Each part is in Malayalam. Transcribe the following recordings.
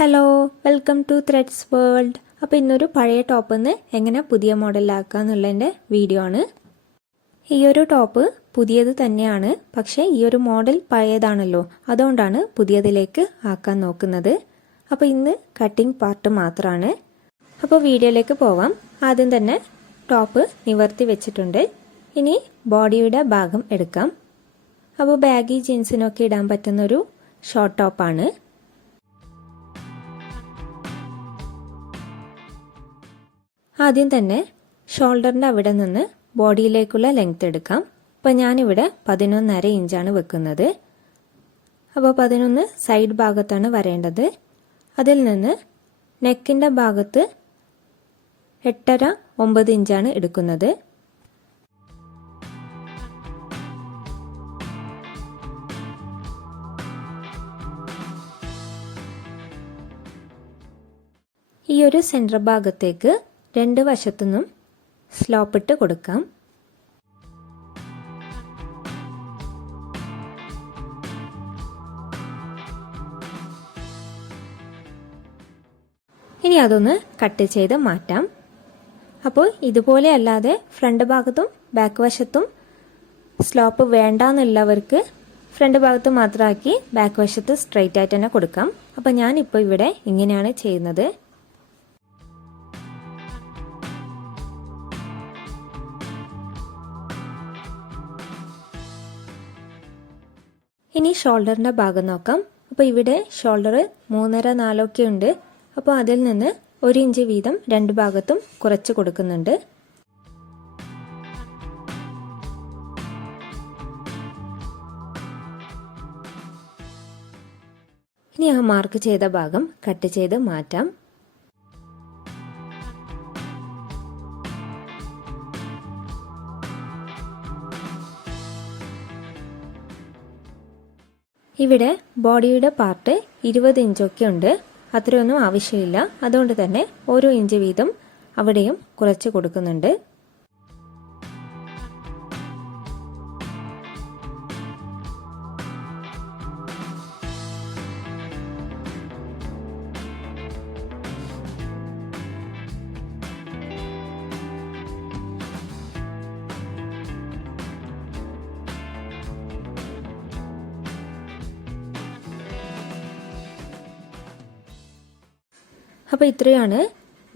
Hello, welcome to threads world. അപ്പോൾ ഇന്നൊരു പഴയ ടോപ്പിൽ നിന്ന് എങ്ങനെ പുതിയ മോഡലാക്കുക എന്നുള്ളതിൻ്റെ വീഡിയോ ആണ്. ഈ ഒരു ടോപ്പ് പുതിയത് തന്നെയാണ്, പക്ഷേ ഈ ഒരു മോഡൽ പഴയതാണല്ലോ, അതുകൊണ്ടാണ് പുതിയതിലേക്ക് ആക്കാൻ നോക്കുന്നത്. അപ്പോൾ ഇന്ന് കട്ടിംഗ് പാർട്ട് മാത്രമാണ്. അപ്പോൾ വീഡിയോയിലേക്ക് പോവാം. ആദ്യം തന്നെ ടോപ്പ് നിവർത്തി വെച്ചിട്ടുണ്ട്. ഇനി ബോഡിയുടെ ഭാഗം എടുക്കാം. അപ്പോൾ ബാഗി ജീൻസിനൊക്കെ ഇടാൻ പറ്റുന്നൊരു ഷോർട്ട് ടോപ്പാണ്. ആദ്യം തന്നെ ഷോൾഡറിൻ്റെ അവിടെ നിന്ന് ബോഡിയിലേക്കുള്ള ലെങ്ത് എടുക്കാം. അപ്പോൾ ഞാനിവിടെ 11.5 ഇഞ്ചാണ് വെക്കുന്നത്. അപ്പോൾ 11 സൈഡ് ഭാഗത്താണ് വരേണ്ടത്. അതിൽ നിന്ന് നെക്കിൻ്റെ ഭാഗത്ത് 8.5-9 ഇഞ്ചാണ് എടുക്കുന്നത്. ഈ ഒരു സെൻറ്റർ ഭാഗത്തേക്ക് രണ്ട് വശത്തുനിന്നും സ്ലോപ്പ് ഇട്ട് കൊടുക്കാം. ഇനി അതൊന്ന് കട്ട് ചെയ്ത് മാറ്റാം. അപ്പോൾ ഇതുപോലെ അല്ലാതെ ഫ്രണ്ട് ഭാഗത്തും ബാക്ക് വശത്തും സ്ലോപ്പ് വേണ്ടാന്നുള്ളവർക്ക് ഫ്രണ്ട് ഭാഗത്ത് മാത്രമാക്കി ബാക്ക് വശത്ത് സ്ട്രെയിറ്റ് ആയിട്ട് തന്നെ കൊടുക്കാം. അപ്പോൾ ഞാനിപ്പോൾ ഇവിടെ ഇങ്ങനെയാണ് ചെയ്യുന്നത്. ഇനി ഷോൾഡറിൻ്റെ ഭാഗം നോക്കാം. അപ്പോൾ ഇവിടെ ഷോൾഡർ 3.5-4 ഒക്കെ ഉണ്ട്. അപ്പോൾ അതിൽ നിന്ന് 1 ഇഞ്ച് വീതം രണ്ട് ഭാഗത്തും കുറച്ച് കൊടുക്കുന്നുണ്ട്. ഇനി ആ മാർക്ക് ചെയ്ത ഭാഗം കട്ട് ചെയ്ത് മാറ്റാം. ഇവിടെ ബോഡിയുടെ പാർട്ട് 20 ഇഞ്ചൊക്കെ ഉണ്ട്. അത്രയൊന്നും ആവശ്യമില്ല. അതുകൊണ്ട് തന്നെ ഓരോ ഇഞ്ച് വീതം അവിടെയും കുറച്ച് കൊടുക്കുന്നുണ്ട്. അപ്പോൾ ഇത്രയാണ്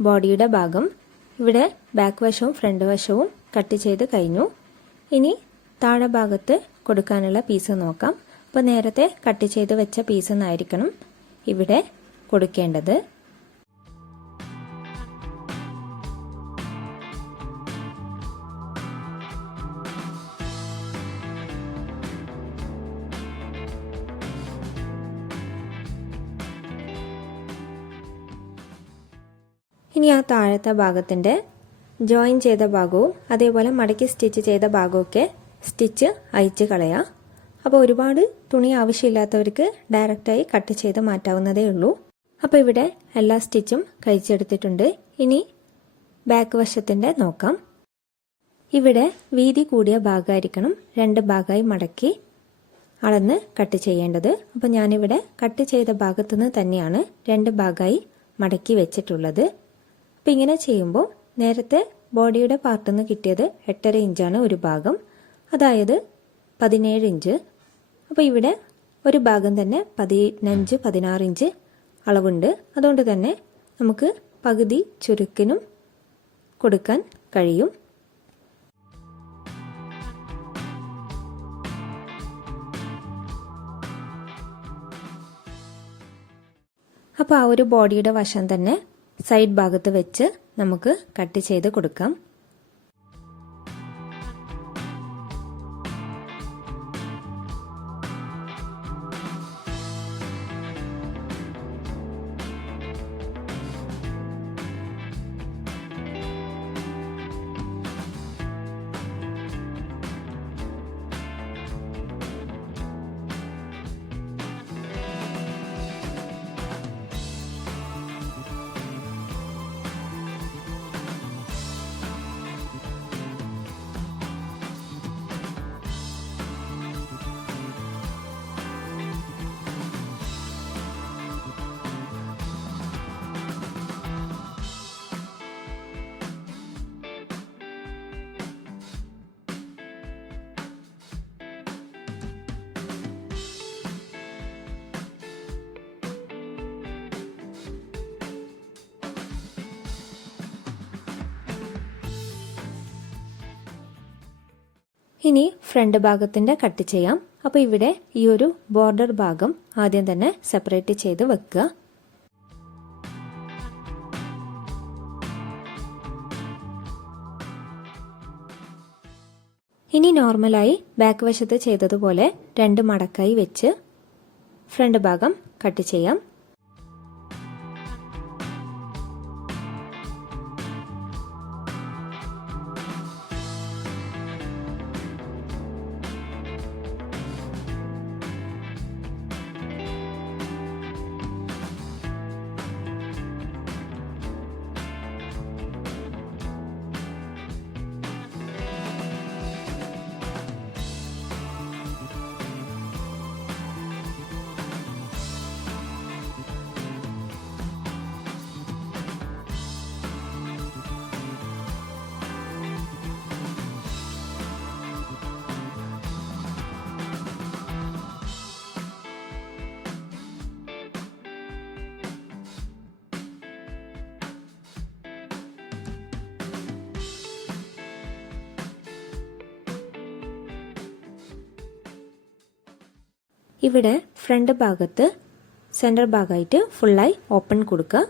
ബോഡിയുടെ ഭാഗം. ഇവിടെ ബാക്ക് വശവും ഫ്രണ്ട് വശവും കട്ട് ചെയ്ത് കഴിഞ്ഞു. ഇനി താഴെ ഭാഗത്ത് കൊടുക്കാനുള്ള പീസ് നോക്കാം. അപ്പോൾ നേരത്തെ കട്ട് ചെയ്ത് വെച്ച പീസ് എന്നായിരിക്കണം ഇവിടെ കൊടുക്കേണ്ടത്. ഇനി ആ താഴത്തെ ഭാഗത്തിൻ്റെ ജോയിൻ ചെയ്ത ഭാഗവും അതേപോലെ മടക്കി സ്റ്റിച്ച് ചെയ്ത ഭാഗമൊക്കെ സ്റ്റിച്ച് അയച്ച് കളയാം. അപ്പോൾ ഒരുപാട് തുണി ആവശ്യമില്ലാത്തവർക്ക് ഡയറക്റ്റായി കട്ട് ചെയ്ത് മാറ്റാവുന്നതേ ഉള്ളൂ. അപ്പോൾ ഇവിടെ എല്ലാ സ്റ്റിച്ചും കഴിച്ചെടുത്തിട്ടുണ്ട്. ഇനി ബാക്ക് വശത്തിൻ്റെ നോക്കാം. ഇവിടെ വീതി കൂടിയ ഭാഗമായിരിക്കണം 2 ഭാഗമായി മടക്കി അളന്ന് കട്ട് ചെയ്യേണ്ടത്. അപ്പോൾ ഞാനിവിടെ കട്ട് ചെയ്ത ഭാഗത്തുനിന്ന് തന്നെയാണ് 2 ഭാഗമായി മടക്കി വെച്ചിട്ടുള്ളത്. അപ്പോൾ ഇങ്ങനെ ചെയ്യുമ്പോൾ നേരത്തെ ബോഡിയുടെ പാർട്ടിൽ നിന്ന് കിട്ടിയത് 8.5 ഇഞ്ചാണ് ഒരു ഭാഗം, അതായത് 17 ഇഞ്ച്. അപ്പോൾ ഇവിടെ ഒരു ഭാഗം തന്നെ 15-16 ഇഞ്ച് അളവുണ്ട്. അതുകൊണ്ട് തന്നെ നമുക്ക് പകുതി ചുരുക്കിനും കൊടുക്കാൻ കഴിയും. അപ്പോൾ ആ ഒരു ബോഡിയുടെ വശം തന്നെ സൈഡ് ഭാഗത്ത് വെച്ച് നമുക്ക് കട്ട് ചെയ്ത് കൊടുക്കാം. ഇനി ഫ്രണ്ട് ഭാഗത്തിൻ്റെ കട്ട് ചെയ്യാം. അപ്പോൾ ഇവിടെ ഈ ഒരു ബോർഡർ ഭാഗം ആദ്യം തന്നെ സെപ്പറേറ്റ് ചെയ്ത് വെക്കുക. ഇനി നോർമലായി ബാക്ക് വശത്ത് ചെയ്തതുപോലെ 2 മടക്കായി വെച്ച് ഫ്രണ്ട് ഭാഗം കട്ട് ചെയ്യാം. ഇവിടെ ഫ്രണ്ട് ഭാഗത്ത് സെൻറ്റർ ഭാഗമായിട്ട് ഫുള്ളായി ഓപ്പൺ കൊടുക്കുക.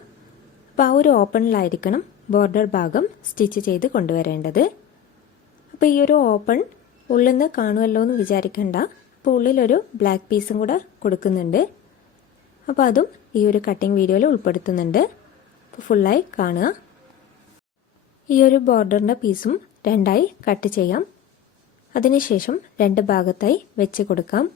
അപ്പോൾ ആ ഒരു ഓപ്പണിലായിരിക്കണം ബോർഡർ ഭാഗം സ്റ്റിച്ച് ചെയ്ത് കൊണ്ടുവരേണ്ടത്. അപ്പോൾ ഈ ഒരു ഓപ്പൺ ഉള്ളിൽ നിന്ന് കാണുമല്ലോ എന്ന് വിചാരിക്കണ്ട. അപ്പോൾ ഉള്ളിലൊരു ബ്ലാക്ക് പീസും കൂടെ കൊടുക്കുന്നുണ്ട്. അപ്പോൾ അതും ഈ ഒരു കട്ടിങ് വീഡിയോയിൽ ഉൾപ്പെടുത്തുന്നുണ്ട്. അപ്പോൾ ഫുള്ളായി കാണുക. ഈ ഒരു ബോർഡറിൻ്റെ പീസും 2ആയി കട്ട് ചെയ്യാം. അതിനുശേഷം 2 ഭാഗത്തായി വെച്ച് കൊടുക്കാം.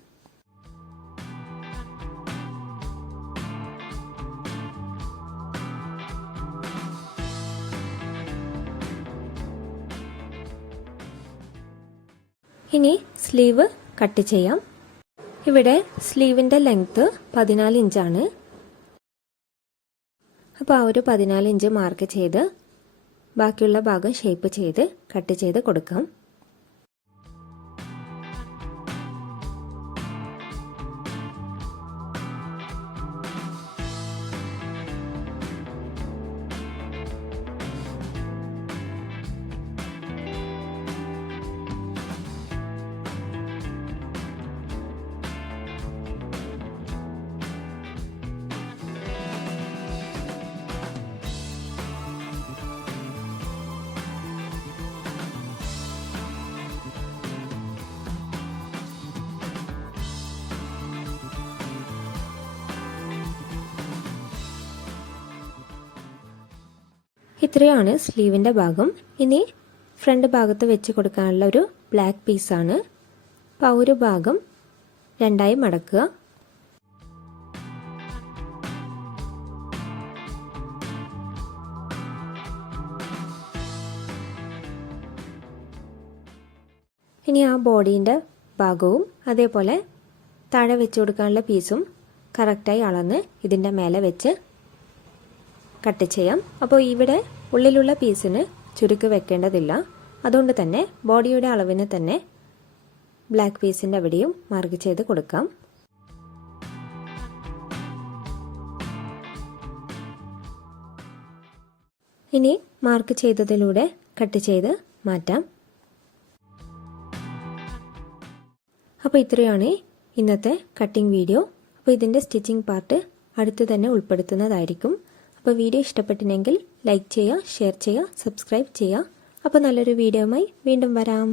ഇനി സ്ലീവ് കട്ട് ചെയ്യാം. ഇവിടെ സ്ലീവിൻ്റെ ലെങ്ത്ത് 14 ഇഞ്ചാണ്. അപ്പോൾ ആ ഒരു 14 ഇഞ്ച് മാർക്ക് ചെയ്ത് ബാക്കിയുള്ള ഭാഗം ഷേപ്പ് ചെയ്ത് കട്ട് ചെയ്ത് കൊടുക്കാം. ഇത്രയാണ് സ്ലീവിൻ്റെ ഭാഗം. ഇനി ഫ്രണ്ട് ഭാഗത്ത് വെച്ച് കൊടുക്കാനുള്ള ഒരു ബ്ലാക്ക് പീസാണ്. അപ്പോൾ ആ ഒരു ഭാഗം 2ആയി മടക്കുക. ഇനി ആ ബോഡീൻ്റെ ഭാഗവും അതേപോലെ താഴെ വെച്ച് കൊടുക്കാനുള്ള പീസും കറക്റ്റായി അളന്ന് ഇതിൻ്റെ മേലെ വെച്ച് കട്ട് ചെയ്യാം. അപ്പോൾ ഇവിടെ ഉള്ളിലുള്ള പീസിന് ചുരുക്ക് വെക്കേണ്ടതില്ല. അതുകൊണ്ട് തന്നെ ബോഡിയുടെ അളവിന് തന്നെ ബ്ലാക്ക് പീസിൻ്റെ അവിടെയും മാർക്ക് ചെയ്ത് കൊടുക്കാം. ഇനി മാർക്ക് ചെയ്തതിലൂടെ കട്ട് ചെയ്ത് മാറ്റാം. അപ്പോൾ ഇത്രയാണ് ഇന്നത്തെ കട്ടിംഗ് വീഡിയോ. അപ്പോൾ ഇതിൻ്റെ സ്റ്റിച്ചിങ് പാർട്ട് അടുത്ത് തന്നെ ഉൾപ്പെടുത്തുന്നതായിരിക്കും. അപ്പോൾ വീഡിയോ ഇഷ്ടപ്പെട്ടിനെങ്കിൽ ലൈക്ക് ചെയ്യുക, ഷെയർ ചെയ്യുക, സബ്സ്ക്രൈബ് ചെയ്യുക. അപ്പോൾ നല്ലൊരു വീഡിയോയുമായി വീണ്ടും വരാം.